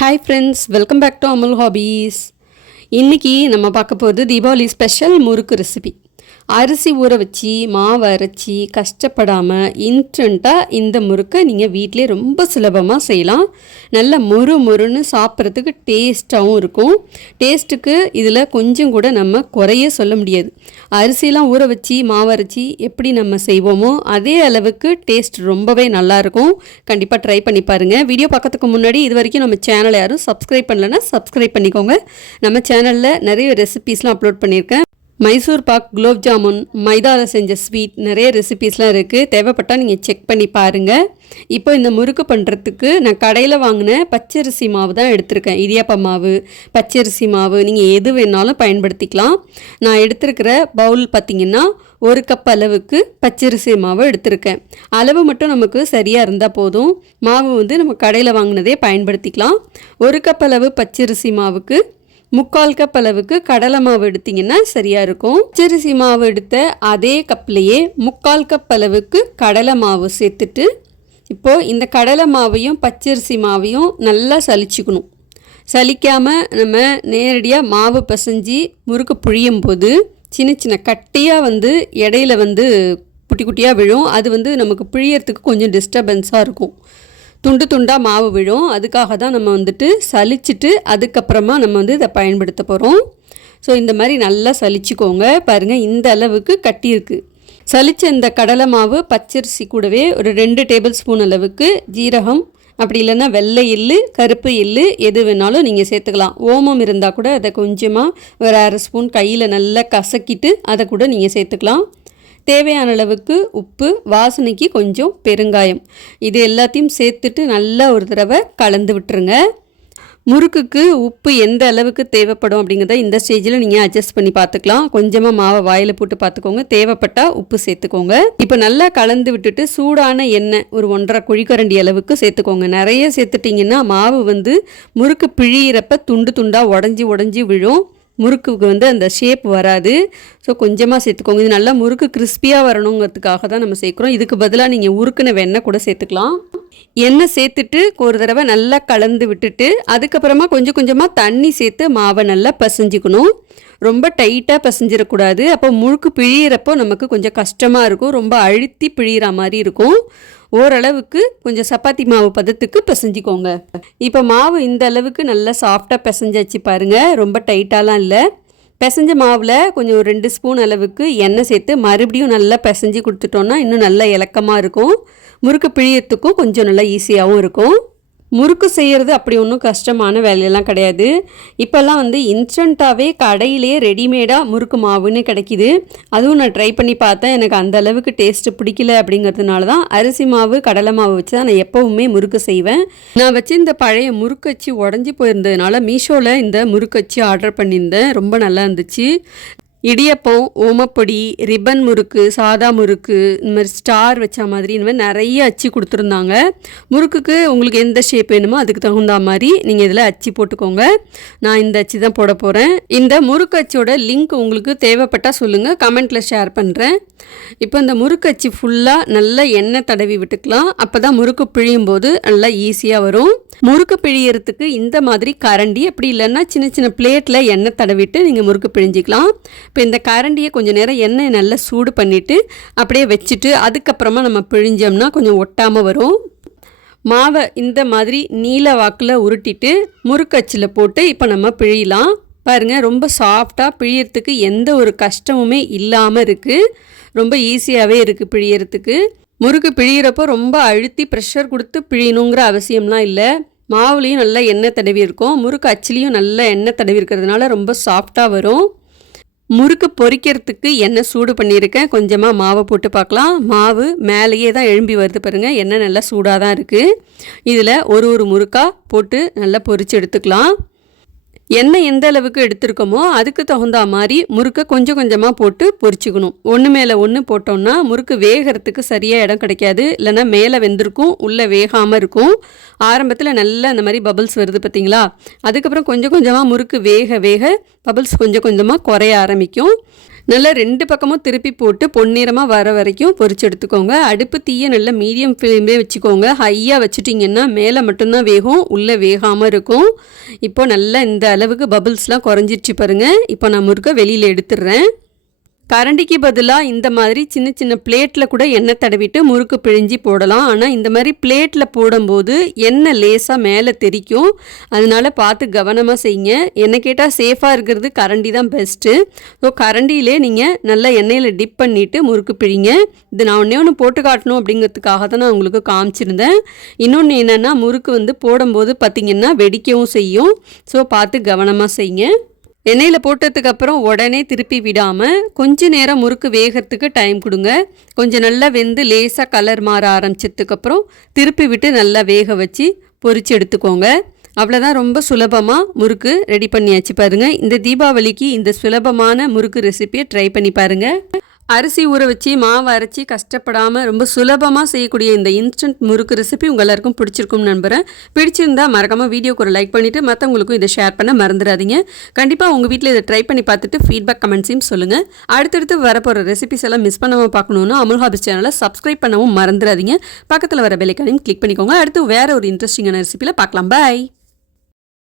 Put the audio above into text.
Hi friends, welcome back to Amul hobbies. இன்றைக்கி நம்ம பார்க்க போகிறது தீபாவளி ஸ்பெஷல் முறுக்கு ரெசிபி. அரிசி ஊற வச்சு மாவு அரைச்சி கஷ்டப்படாமல் இன்ஸ்டண்ட்டாக இந்த முறுக்கை நீங்கள் வீட்டிலே ரொம்ப சுலபமாக செய்யலாம். நல்ல மொறுன்னு சாப்பிட்றதுக்கு டேஸ்ட்டாகவும் இருக்கும். டேஸ்ட்டுக்கு இதில் கொஞ்சம் கூட நம்ம குறைய சொல்ல முடியாது. அரிசிலாம் ஊற வச்சு மாவு அரைச்சி எப்படி நம்ம செய்வோமோ அதே அளவுக்கு டேஸ்ட் ரொம்பவே நல்லாயிருக்கும். கண்டிப்பாக ட்ரை பண்ணி பாருங்கள். வீடியோ பார்க்கறதுக்கு முன்னாடி இது வரைக்கும் நம்ம சேனலை யாரும் சப்ஸ்கிரைப் பண்ணலைன்னா சப்ஸ்கிரைப் பண்ணிக்கோங்க. நம்ம சேனலில் நிறைய ரெசிபீஸ்லாம் அப்லோட் பண்ணியிருக்கேன். மைசூர் பாக், குலோப் ஜாமுன், மைதாவில் செஞ்ச ஸ்வீட், நிறைய ரெசிபீஸ்லாம் இருக்குது. தேவைப்பட்டால் நீங்கள் செக் பண்ணி பாருங்கள். இப்போ இந்த முறுக்கு பண்ணுறதுக்கு நான் கடையில் வாங்கின பச்சரிசி மாவு தான் எடுத்திருக்கேன். இடியாப்ப மாவு, பச்சரிசி மாவு நீங்கள் எது வேணாலும் பயன்படுத்திக்கலாம். நான் எடுத்திருக்கிற பவுல் பார்த்திங்கன்னா 1 கப் அளவுக்கு பச்சரிசி மாவு எடுத்திருக்கேன். அளவு மட்டும் நமக்கு சரியாக இருந்தால் போதும். மாவு நம்ம கடையில் வாங்கினதே பயன்படுத்திக்கலாம். 1 கப் அளவு பச்சரிசி மாவுக்கு 3/4 கப் அளவுக்கு கடலை மாவு எடுத்திங்கன்னா சரியாக இருக்கும். பச்சரிசி மாவு எடுத்த அதே கப்லேயே 3/4 கப் அளவுக்கு கடலை மாவு சேர்த்துட்டு இப்போது இந்த கடலை மாவையும் பச்சரிசி மாவையும் நல்லா சலிச்சுக்கணும். சலிக்காமல் நம்ம நேரடியாக மாவு பிசைஞ்சு முறுக்கு புழியும் போது சின்ன சின்ன கட்டியாக இடையில குட்டி குட்டியாக விழும். அது நமக்கு பிழியறதுக்கு கொஞ்சம் டிஸ்டர்பன்ஸாக இருக்கும். துண்டு துண்டாக மாவு விழும். அதுக்காக தான் நம்ம சலிச்சுட்டு அதுக்கப்புறமா நம்ம இதை பயன்படுத்த போகிறோம். ஸோ இந்த மாதிரி நல்லா சலிச்சுக்கோங்க. பாருங்கள், இந்த அளவுக்கு கட்டி இருக்குது. சலிச்ச இந்த கடலை மாவு பச்சரிசி கூடவே ஒரு 2 டேபிள் ஸ்பூன் அளவுக்கு ஜீரகம், அப்படி இல்லைன்னா வெள்ளை எள்ளு, கருப்பு எள்ளு எது வேணாலும் நீங்கள் சேர்த்துக்கலாம். ஓமம் இருந்தால் கூட அதை கொஞ்சமாக ஒரு 1/2 ஸ்பூன் கையில் நல்லா கசக்கிட்டு அதை கூட நீங்கள் சேர்த்துக்கலாம். தேவையான அளவுக்கு உப்பு, வாசனைக்கு கொஞ்சம் பெருங்காயம், இது எல்லாத்தையும் சேர்த்துட்டு நல்லா ஒரு தடவை கலந்து விட்டுருங்க. முறுக்குக்கு உப்பு எந்த அளவுக்கு தேவைப்படும் அப்படிங்கிறத இந்த ஸ்டேஜில் நீங்கள் அட்ஜஸ்ட் பண்ணி பார்த்துக்கலாம். கொஞ்சமாக மாவை வாயில் போட்டு பார்த்துக்கோங்க. தேவைப்பட்டால் உப்பு சேர்த்துக்கோங்க. இப்போ நல்லா கலந்து விட்டுட்டு சூடான எண்ணெய் ஒரு 1.5 குழிக்கரண்டி அளவுக்கு சேர்த்துக்கோங்க. நிறைய சேர்த்துட்டிங்கன்னா மாவு முறுக்கு பிழியிறப்ப துண்டு துண்டாக உடஞ்சி விழும். முறுக்குக்கு அந்த ஷேப் வராது. ஸோ கொஞ்சமாக சேர்த்துக்கோங்க. இது நல்லா முறுக்கு கிறிஸ்பியாக வரணுங்கிறதுக்காக தான் நம்ம சேர்க்குறோம். இதுக்கு பதிலாக நீங்கள் உருக்குன வெண்ணெய் கூட சேர்த்துக்கலாம். எண்ணெய் சேர்த்துட்டு ஒரு தடவை நல்லா கலந்து விட்டுட்டு அதுக்கப்புறமா கொஞ்சமாக தண்ணி சேர்த்து மாவை நல்லா பிசைஞ்சிக்கணும். ரொம்ப டைட்டாக பிசைஞ்சிடக்கூடாது. அப்போ முறுக்கு பிழியிறப்போ நமக்கு கொஞ்சம் கஷ்டமாக இருக்கும். ரொம்ப அழுத்தி பிழிகிற மாதிரி இருக்கும். ஓரளவுக்கு கொஞ்சம் சப்பாத்தி மாவு பதத்துக்கு பிசைஞ்சிக்கோங்க. இப்போ மாவு இந்த அளவுக்கு நல்லா சாஃப்டாக பிசைஞ்சாச்சு பாருங்கள். ரொம்ப டைட்டாலாம் இல்லை. பிசைஞ்ச மாவில் கொஞ்சம் ஒரு 2 ஸ்பூன் அளவுக்கு எண்ணெய் சேர்த்து மறுபடியும் நல்லா பிசைஞ்சு கொடுத்துட்டோன்னா இன்னும் நல்லா இலக்கமாக இருக்கும். முறுக்கு பிழியறதுக்கும் கொஞ்சம் நல்லா ஈஸியாகவும் இருக்கும். முறுக்கு செய்கிறது அப்படி ஒன்றும் கஷ்டமான வேலையெல்லாம் கிடையாது. இப்போல்லாம் இன்ஸ்டண்ட்டாகவே கடையிலே ரெடிமேடாக முறுக்கு மாவுன்னு கிடைக்கிது. அதுவும் நான் ட்ரை பண்ணி பார்த்தேன். எனக்கு அந்த அளவுக்கு டேஸ்ட்டு பிடிக்கல. அப்படிங்கிறதுனால தான் அரிசி மாவு, கடலை மாவு வச்சு தான் நான் எப்போவுமே முறுக்கு செய்வேன். நான் வச்சு இந்த பழைய முறுக்கச்சி உடஞ்சி போயிருந்ததுனால மீஷோவில் இந்த முறுக்கச்சி ஆர்டர் பண்ணியிருந்தேன். ரொம்ப நல்லா இருந்துச்சு. இடியப்பம், ஓமப்பொடி, ரிப்பன் முறுக்கு, சாதா முறுக்கு, இந்த மாதிரி ஸ்டார் வச்ச மாதிரி இந்த மாதிரி நிறைய அச்சு கொடுத்துருந்தாங்க. முறுக்குக்கு உங்களுக்கு எந்த ஷேப் வேணுமோ அதுக்கு தகுந்த மாதிரி நீங்கள் இதில் அச்சு போட்டுக்கோங்க. நான் இந்த அச்சு தான் போட போகிறேன். இந்த முறுக்கு அச்சோட லிங்க் உங்களுக்கு தேவைப்பட்டால் சொல்லுங்கள், கமெண்ட்டில் ஷேர் பண்ணுறேன். இப்போ இந்த முறுக்கு அச்சு ஃபுல்லாக நல்லா எண்ணெய் தடவி விட்டுக்கலாம். அப்போ தான் முறுக்கு பிழியும் போது நல்லா ஈஸியாக வரும். முறுக்கு பிழியறதுக்கு இந்த மாதிரி கரண்டி, அப்படி இல்லைன்னா சின்ன சின்ன பிளேட்டில் எண்ணெய் தடவிட்டு நீங்கள் முறுக்கு பிழிஞ்சிக்கலாம். இப்போ இந்த கரண்டியை கொஞ்சம் நேரம் எண்ணெய் நல்லா சூடு பண்ணிவிட்டு அப்படியே வச்சுட்டு அதுக்கப்புறமா நம்ம பிழிஞ்சோம்னா கொஞ்சம் ஒட்டாமல் வரும். மாவை இந்த மாதிரி நீல வாக்கில் உருட்டிட்டு முறுக்கச்சில் போட்டு இப்போ நம்ம பிழியலாம். பாருங்கள், ரொம்ப சாஃப்டாக பிழியறதுக்கு எந்த ஒரு கஷ்டமுமே இல்லாமல் இருக்குது. ரொம்ப ஈஸியாகவே இருக்குது பிழியறதுக்கு. முறுக்கு பிழியிறப்போ ரொம்ப அழுத்தி ப்ரெஷர் கொடுத்து பிழியணுங்கிற அவசியம்லாம் இல்லை. மாவுலேயும் நல்லா எண்ணெய் தடவி இருக்கும். முறுக்கு அச்சிலையும் நல்லா எண்ணெய் தடவி இருக்கிறதுனால ரொம்ப சாஃப்டாக வரும். முறுக்கு பொரிக்கிறதுக்கு எண்ணெய் சூடு பண்ணியிருக்கேன். கொஞ்சமாக மாவை போட்டு பார்க்கலாம். மாவு மேலேயே தான் எழும்பி வருது பாருங்கள். எண்ணெய் நல்லா சூடாக தான் இருக்குது. இதில் ஒரு முறுக்காக போட்டு நல்லா பொரித்து எடுத்துக்கலாம். எண்ணெய் எந்த அளவுக்கு எடுத்துருக்கோமோ அதுக்கு தகுந்த மாதிரி முறுக்கை கொஞ்சமாக போட்டு பொரிச்சுக்கணும். ஒன்று மேலே ஒன்று போட்டோம்னா முறுக்கு வேகிறதுக்கு சரியாக இடம் கிடைக்காது. இல்லைன்னா மேலே வெந்திருக்கும், உள்ளே வேகாமல் இருக்கும். ஆரம்பத்தில் நல்லா அந்த மாதிரி பபிள்ஸ் வருது பார்த்தீங்களா? அதுக்கப்புறம் கொஞ்சமாக முறுக்கு வேக பபிள்ஸ் கொஞ்சமாக குறைய ஆரம்பிக்கும். நல்லா 2 பக்கமும் திருப்பி போட்டு பொன்னிறமாக வர வரைக்கும் பொரிச்சு எடுத்துக்கோங்க. அடுப்பு தீயை நல்லா மீடியம் ஃப்ளேம்லேயே வச்சுக்கோங்க. ஹையாக வச்சுட்டிங்கன்னா மேலே மட்டும்தான் வேகும், உள்ளே வேகாமல் இருக்கும். இப்போ நல்லா இந்த அளவுக்கு பபிள்ஸ்லாம் குறைஞ்சிருச்சு பாருங்கள். இப்போ நான் முறுக்கை வெளியில் எடுத்துடுறேன். கரண்டிக்கு பதிலாக இந்த மாதிரி சின்ன சின்ன பிளேட்டில் கூட எண்ணெய் தடவிட்டு முறுக்கு பிழிஞ்சி போடலாம். ஆனால் இந்த மாதிரி பிளேட்டில் போடும்போது எண்ணெய் லேசாக மேலே தெரிக்கும். அதனால் பார்த்து கவனமாக செய்யுங்க. என்னை கேட்டால் சேஃபாக இருக்கிறது கரண்டி தான் பெஸ்ட்டு. ஸோ கரண்டியிலே நீங்கள் நல்லா எண்ணெயில் டிப் பண்ணிவிட்டு முறுக்கு பிழிங்க. இது நான் ஒன்று போட்டு காட்டணும் அப்படிங்கிறதுக்காக தான் நான் உங்களுக்கு காமிச்சிருந்தேன். இன்னொன்று என்னென்னா முறுக்கு போடும்போது பார்த்திங்கன்னா வெடிக்கவும் செய்யும். ஸோ பார்த்து கவனமாக செய்யுங்க. எண்ணெயில் போட்டதுக்கப்புறம் உடனே திருப்பி விடாமல் கொஞ்ச நேரம் முறுக்கு வேகிறதுக்கு டைம் கொடுங்க. கொஞ்சம் நல்லா வெந்து லேசாக கலர் மாற ஆரம்பிச்சதுக்கப்புறம் திருப்பி விட்டு நல்லா வேக வச்சு பொரிச்சு எடுத்துக்கோங்க. அவ்வளோதான், ரொம்ப சுலபமாக முறுக்கு ரெடி பண்ணியாச்சு பாருங்கள். இந்த தீபாவளிக்கு இந்த சுலபமான முறுக்கு ரெசிபியை ட்ரை பண்ணி பாருங்கள். அரிசி ஊற வச்சு மாவு அரைச்சி கஷ்டப்படாமல் ரொம்ப சுலபமாக செய்யக்கூடிய இந்த இன்ஸ்டன்ட் முறுக்கு ரெசிபி உங்கள் எல்லாருக்கும் பிடிச்சிருக்கும்னு நம்புகிறேன். பிடிச்சிருந்தா மறக்காமல் வீடியோக்கு ஒரு லைக் பண்ணிவிட்டு மற்றவங்களுக்கும் இதை ஷேர் பண்ண மறந்துடாதீங்க. கண்டிப்பாக உங்கள் வீட்டில் இதை ட்ரை பண்ணி பார்த்துட்டு ஃபீட்பேக் கமெண்ட்ஸையும் சொல்லுங்கள். அடுத்தடுத்து வரப்போகிற ரெசிபிஸ் எல்லாம் மிஸ் பண்ணாமல் பார்க்கணுன்னா அமுல் ஹாபிஸ் சேனலை சப்ஸ்கிரைப் பண்ணவும் மறந்துடாதீங்க. பக்கத்தில் வர பெல் ஐகானையும் கிளிக் பண்ணிக்கோங்க. அடுத்து வேறு ஒரு இன்ட்ரெஸ்டிங்கான ரெசிபியில் பார்க்கலாம். பாய்.